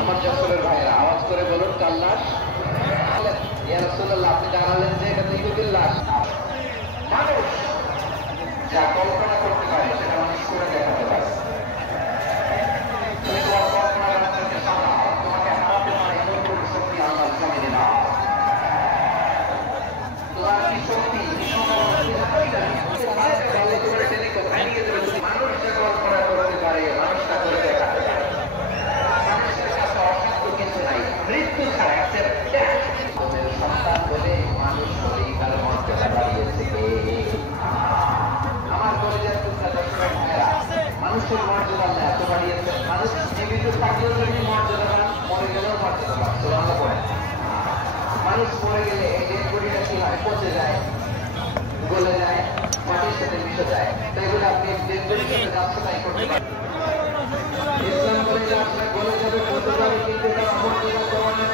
আমার যশোরের ভাইরা আওয়াজ করে বলুন কার লাশ? ইয়া রাসূলুল্লাহ, আপনি জানালেন যে এটা তো ইহুদির লাশ। মানুষ যা কল্পনা করতে পারে সেটা মানুষ করে দেখাতে পারে। তুমি তোমার কল্পনা রাস্তাকে সামলাও, তোমাকে হারাতে পারে এমন কোনো শক্তি আমার জমিনে না। তোমার কি শক্তি মানুষ যে কল্পনা করতে পারে মানুষটা করে দেখাতে পারে। মানুষের কাছে অসাধ্য কিছু নাই, মৃত্যু ছাড়া আছে। সন্তান বলে মানুষ বলেই তার মর্যাদা বাড়িয়েছে কে? আমার কলেজের মানুষের মর্যাদা এত বাড়িয়েছে। মানুষ জীবিত থাকলেও যদি মর্যাদা পান, মরে গেলেও মর্যাদা পান। সুবহানাল্লাহ পড়েন। মানুষ মরে গেলে এই ডেড বডিটা কি হয়? পচে যায়, গলে যায়, মাটির সাথে মিশে যায়। তাই বলে আপনি ডেড বডির সাথে যাচ্ছে তাই করতে পারেন। ইসলাম বলে যে আপনার গলে যাবে, পচে যাবে, কিন্তু তার মর্যাদা কমানো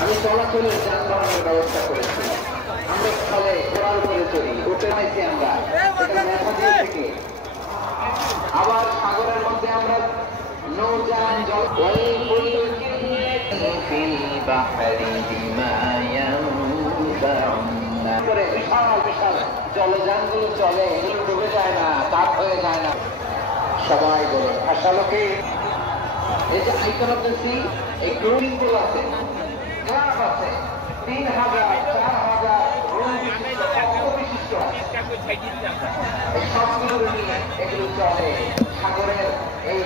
আমি চলাচলের যানবাহনের ব্যবস্থা করেছি। আমরা স্থলে ঘোড়ার উপরে চলি, উঠে নাইছি আমরা থেকে। আবার সাগরের মধ্যে আমরা নৌযান জল বিশাল বিশাল জলযানগুলো চলে, এগুলো ডুবে যায় না, তাপ হয়ে যায় না। সবাই বলে ভাষালোকে এই যে আইকন অফ দ্য সি, এই ক্রুজিং গুলো আছে, ক্লাব আছে, 3000 4000 রুম বিশিষ্ট এই সবগুলো নিয়ে এগুলো চলে সাগরের এই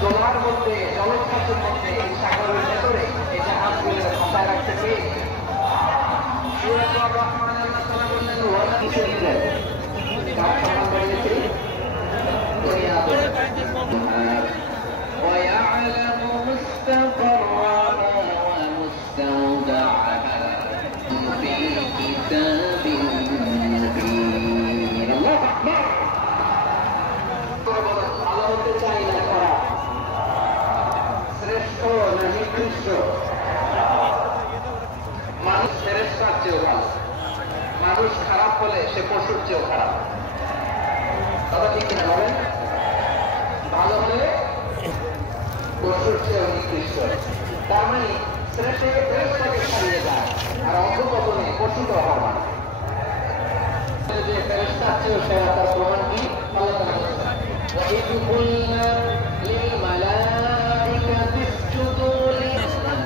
দোলার মধ্যে, জলচ্ছাসের মধ্যে, এই সাগরের ভেতরে এই জাহাজগুলো ভাষায় রাখতে পেয়ে শ্রেষ্ঠ না নিকৃষ্ট? মানুষ ফেরেশতার চেয়েও ভালো। মানুষ খারাপ হলে সে পশুর চেয়েও খারাপ। কথা ঠিক কিনা বলেন? ভালো হলে পশুর চেয়েও নিকৃষ্ট। তার মানে ফেরেশতাকে ছাড়িয়ে যায়, আর অধঃপতনে পশুকে অভাব মানে যে ফেরেশতার চেয়েও সেরা, তার প্রমাণ কি? আল্লাহ তাআলা বলেছেন وَإِذْ قُلْنَا لِلْمَلَائِكَةِ اسْجُدُوا لِآدَمَ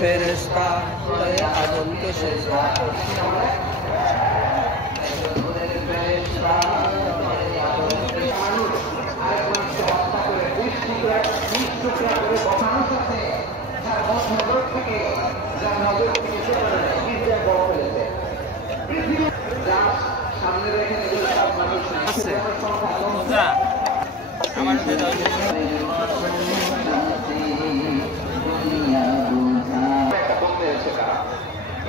ফেরেশতা আদমকে সেজদা সামনে রেখে সব মানুষ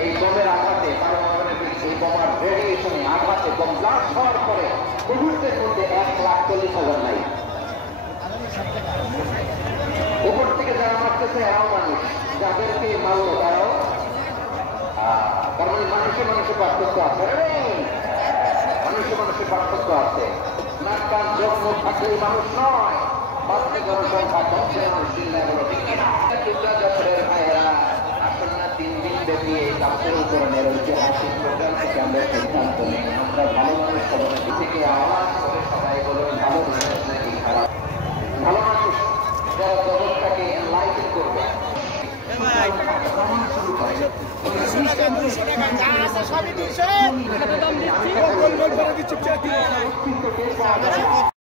এই বোমের আঘাতে, পারমাণবিক এই বোমার রেডিয়েশনে আঘাতে বোম ব্লাস্ট হওয়ার পরে মুহূর্তের মধ্যে 1,40,000 নাই। উপর থেকে যারা মারতেছে এরাও মানুষ, যাদেরকে মারলো তারাও। তার মানে মানুষে মানুষের পার্থক্য আছে, মানুষে মানুষের পার্থক্য আছে। নাক কান জন্ম থাকলেই মানুষ নয়, বাচ্চা জনসংখ্যা কমছে, মানুষ চিন্তা হলো ঠিক কিনা? যশোরের ভাইয়েরা আসন্ন 3 দিন ব্যাপী এই কাপড় উপরণের ঐতিহাসিক প্রোগ্রাম থেকে আমরা সিদ্ধান্ত নিই আমরা ভালো মানুষ সভাপতি থেকে আওয়াজ করে সবাই বলো ভালো মানুষ নাকি খারাপ? ভালো মানুষ যারা জগৎটাকে এনলাইটেন করবে, শুরু করে